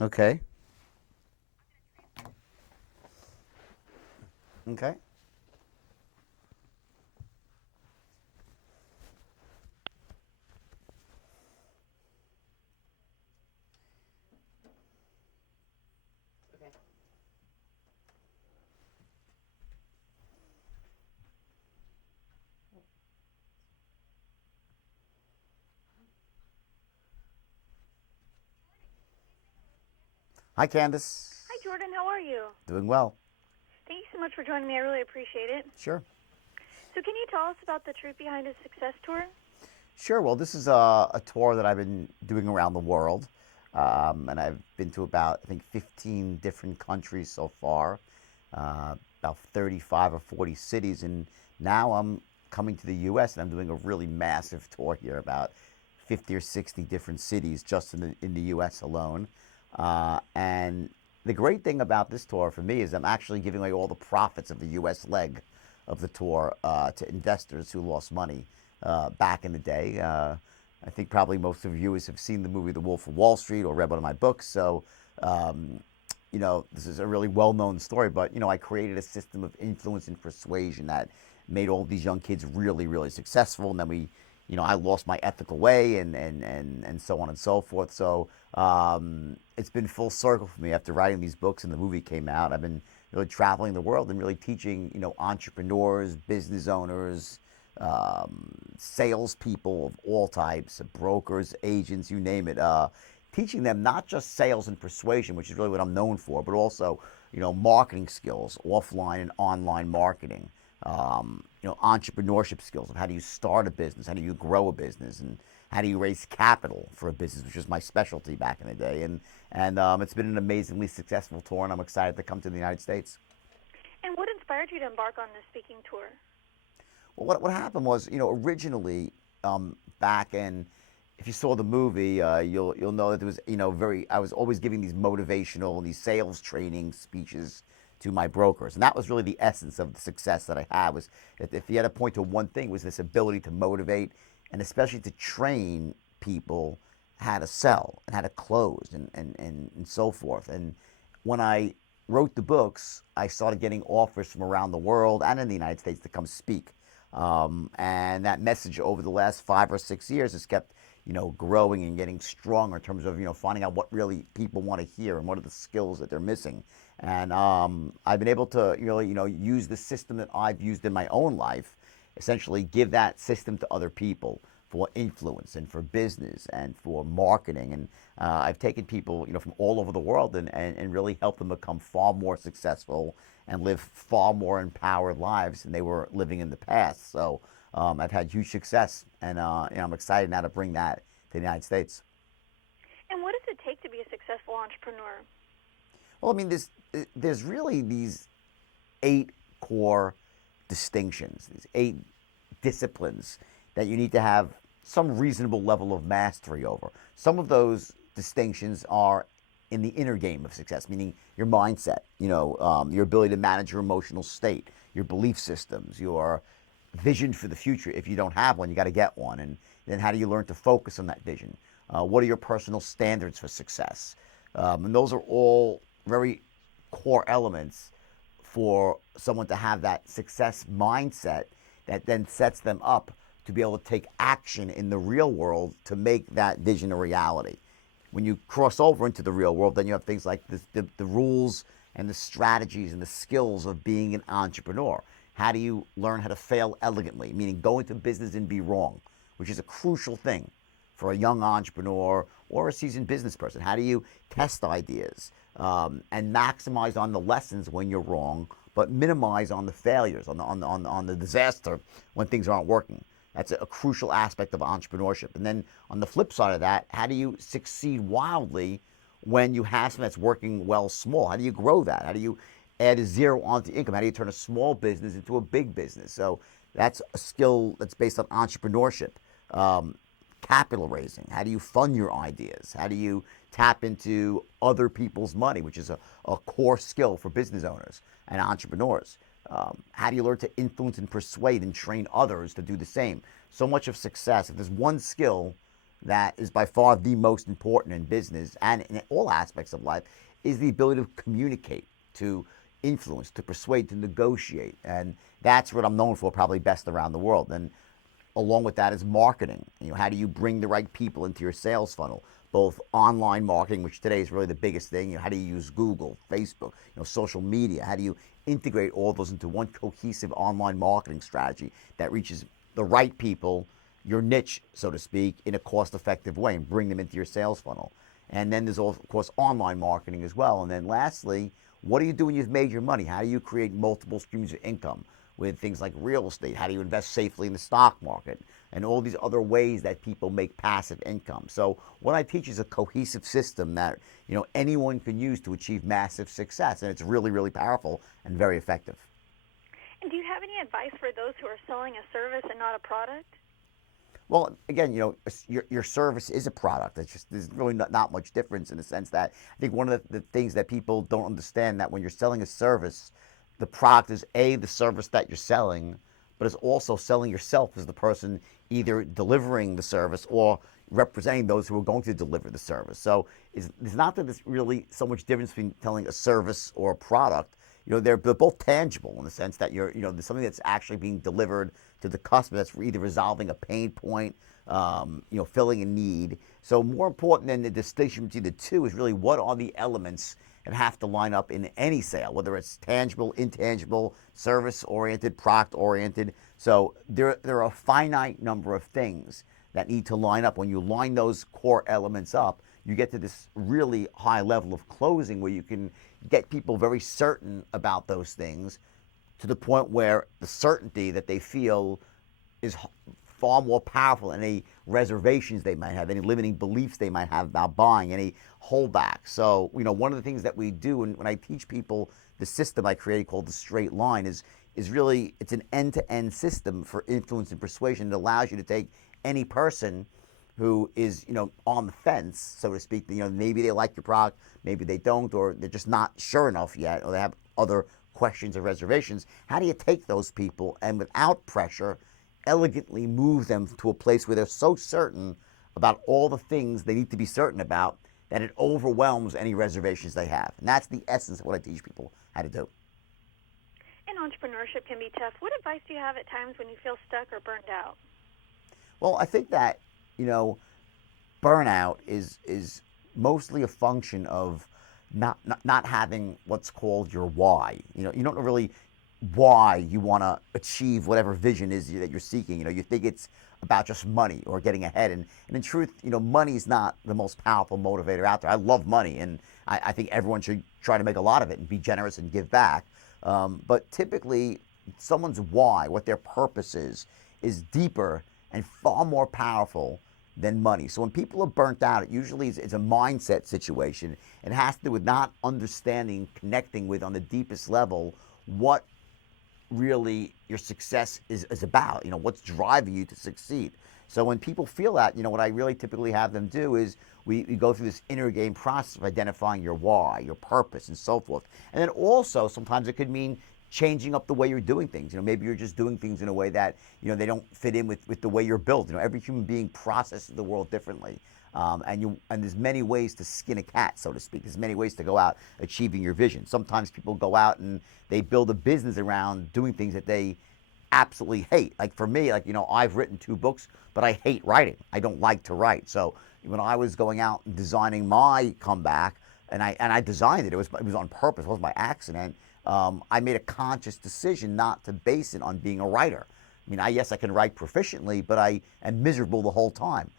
Okay. Okay. Hi, Candace. Hi, Jordan. How are you? Doing well. Thank you so much for joining me. I really appreciate it. Sure. So, can you tell us about the truth behind a success tour? Sure. Well, this is a tour that I've been doing around the world. And I've been to about, I think, 15 different countries so far, about 35 or 40 cities. And now I'm coming to the U.S. and I'm doing a really massive tour here, about 50 or 60 different cities just in the U.S. alone. And the great thing about this tour for me is I'm actually giving away all the profits of the U.S. leg of the tour to investors who lost money back in the day. I think probably most of your viewers have seen the movie The Wolf of Wall Street or read one of my books. So, um, this is a really well-known story, but, I created a system of influence and persuasion that made all these young kids really, really successful. And then I lost my ethical way and so on and so forth. So it's been full circle for me after writing these books and the movie came out. I've been really traveling the world and really teaching, entrepreneurs, business owners, salespeople of all types, brokers, agents, you name it. Teaching them not just sales and persuasion, which is really what I'm known for, but also, marketing skills, offline and online marketing. Entrepreneurship skills of how do you start a business, how do you grow a business, and how do you raise capital for a business, which was my specialty back in the day. And it's been an amazingly successful tour, and I'm excited to come to the United States. And what inspired you to embark on this speaking tour? Well, what happened was, originally, back in, if you saw the movie, you'll know that there was, very. I was always giving these motivational and these sales training speeches to my brokers, and that was really the essence of the success that I had. Was that if you had to point to one thing, was this ability to motivate and especially to train people how to sell and how to close and so forth. And when I wrote the books, I started getting offers from around the world and in the United States to come speak. And that message over the last 5 or 6 years has kept, growing and getting stronger in terms of, finding out what really people want to hear and what are the skills that they're missing. And I've been able to really, use the system that I've used in my own life, essentially give that system to other people for influence and for business and for marketing. And I've taken people, from all over the world and really helped them become far more successful and live far more empowered lives than they were living in the past. So I've had huge success, and I'm excited now to bring that to the United States. And what does it take to be a successful entrepreneur? Well, I mean, there's really these 8 core distinctions, these 8 disciplines that you need to have some reasonable level of mastery over. Some of those distinctions are in the inner game of success, meaning your mindset, your ability to manage your emotional state, your belief systems, your vision for the future. If you don't have one, you got to get one. And then how do you learn to focus on that vision? What are your personal standards for success? And those are all very core elements for someone to have that success mindset that then sets them up to be able to take action in the real world to make that vision a reality. When you cross over into the real world, then you have things like the rules and the strategies and the skills of being an entrepreneur. How do you learn how to fail elegantly, meaning go into business and be wrong, which is a crucial thing for a young entrepreneur or a seasoned business person? How do you test ideas and maximize on the lessons when you're wrong, but minimize on the failures, on the disaster when things aren't working? That's a crucial aspect of entrepreneurship. And then on the flip side of that, how do you succeed wildly when you have something that's working well small? How do you grow that? How do you add a zero onto income? How do you turn a small business into a big business? So that's a skill that's based on entrepreneurship. Um, Capital raising. How do you fund your ideas? How do you tap into other people's money, which is a core skill for business owners and entrepreneurs? How do you learn to influence and persuade and train others to do the same? So much of success, if there's one skill that is by far the most important in business and in all aspects of life is the ability to communicate, to influence, to persuade, to negotiate. And that's what I'm known for probably best around the world. And along with that is marketing. How do you bring the right people into your sales funnel? Both online marketing, which today is really the biggest thing. How do you use Google, Facebook, social media? How do you integrate all those into one cohesive online marketing strategy that reaches the right people, your niche, so to speak, in a cost-effective way and bring them into your sales funnel? And then there's, of course, online marketing as well. And then lastly, what do you do when you've made your money? How do you create multiple streams of income with things like real estate? How do you invest safely in the stock market? And all these other ways that people make passive income. So what I teach is a cohesive system that anyone can use to achieve massive success. And it's really, really powerful and very effective. And do you have any advice for those who are selling a service and not a product? Well, again, your service is a product. It's just there's really not much difference in the sense that I think one of the things that people don't understand that when you're selling a service, the product is the service that you're selling, but it's also selling yourself as the person either delivering the service or representing those who are going to deliver the service. So it's not that there's really so much difference between selling a service or a product. They're both tangible in the sense that there's something that's actually being delivered to the customer that's either resolving a pain point, filling a need. So more important than the distinction between the two is really what are the elements that have to line up in any sale, whether it's tangible, intangible, service-oriented, product-oriented. So there are a finite number of things that need to line up. When you line those core elements up, you get to this really high level of closing where you can get people very certain about those things to the point where the certainty that they feel is far more powerful than any reservations they might have, any limiting beliefs they might have about buying, any holdback. So, one of the things that we do, and when I teach people the system I created called the straight line is really, it's an end-to-end system for influence and persuasion. It allows you to take any person who is, on the fence, so to speak, maybe they like your product, maybe they don't, or they're just not sure enough yet, or they have other questions or reservations. How do you take those people and without pressure, elegantly move them to a place where they're so certain about all the things they need to be certain about that it overwhelms any reservations they have? And that's the essence of what I teach people how to do. And entrepreneurship can be tough. What advice do you have at times when you feel stuck or burned out? Well, I think that, burnout is mostly a function of not having what's called your why. You don't know really why you want to achieve whatever vision is that you're seeking. You think it's about just money or getting ahead. And in truth, money is not the most powerful motivator out there. I love money, and I think everyone should try to make a lot of it and be generous and give back. But typically, someone's why, what their purpose is deeper and far more powerful than money. So when people are burnt out, it usually is a mindset situation. It has to do with not understanding, connecting with on the deepest level what really your success is about, what's driving you to succeed. So when people feel that, what I really typically have them do is we go through this inner game process of identifying your why, your purpose, and so forth. And then also sometimes it could mean changing up the way you're doing things. Maybe you're just doing things in a way that, they don't fit in with the way you're built. Every human being processes the world differently. And there's many ways to skin a cat, so to speak. There's many ways to go out achieving your vision. Sometimes people go out and they build a business around doing things that they absolutely hate. Like for me, I've written 2 books, but I hate writing. I don't like to write. So when I was going out and designing my comeback, and I designed it was on purpose. It wasn't by accident. I made a conscious decision not to base it on being a writer. Yes, I can write proficiently, but I am miserable the whole time.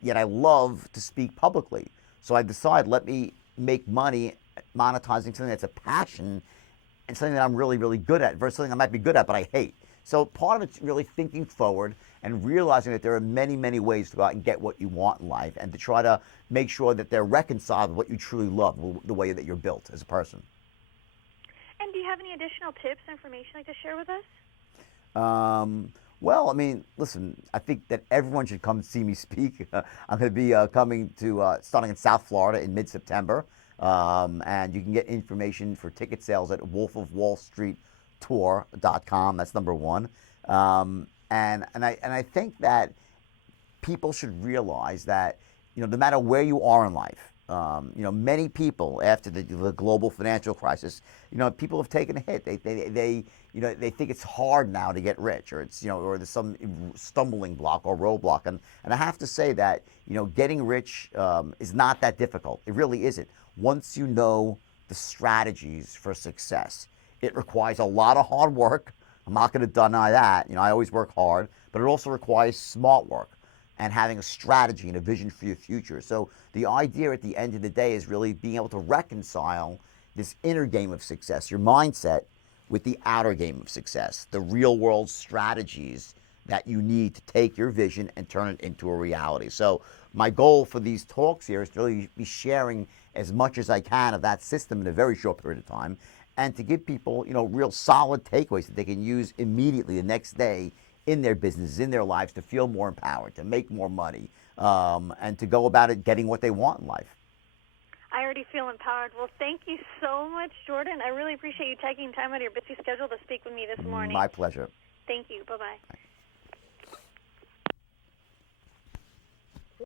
Yet I love to speak publicly. So I decided, let me make money monetizing something that's a passion and something that I'm really, really good at versus something I might be good at but I hate. So part of it's really thinking forward and realizing that there are many, many ways to go out and get what you want in life and to try to make sure that they're reconciled with what you truly love, the way that you're built as a person. And do you have any additional tips, information you'd like to share with us? Well, listen, I think that everyone should come see me speak. I'm going to be coming to, starting in South Florida in mid-September. And you can get information for ticket sales at wolfofwallstreettour.com. That's number one. And I think that people should realize that, no matter where you are in life, many people after the global financial crisis, people have taken a hit. They think it's hard now to get rich, or or there's some stumbling block or roadblock. And I have to say that, getting rich is not that difficult. It really isn't. Once you know the strategies for success, it requires a lot of hard work. I'm not going to deny that. I always work hard, but it also requires smart work and having a strategy and a vision for your future. So the idea at the end of the day is really being able to reconcile this inner game of success, your mindset, with the outer game of success, the real world strategies that you need to take your vision and turn it into a reality. So my goal for these talks here is to really be sharing as much as I can of that system in a very short period of time, and to give people, real solid takeaways that they can use immediately the next day in their businesses, in their lives, to feel more empowered, to make more money, and to go about it getting what they want in life. I already feel empowered. Well, thank you so much, Jordan. I really appreciate you taking time out of your busy schedule to speak with me this morning. My pleasure. Thank you. Bye-bye.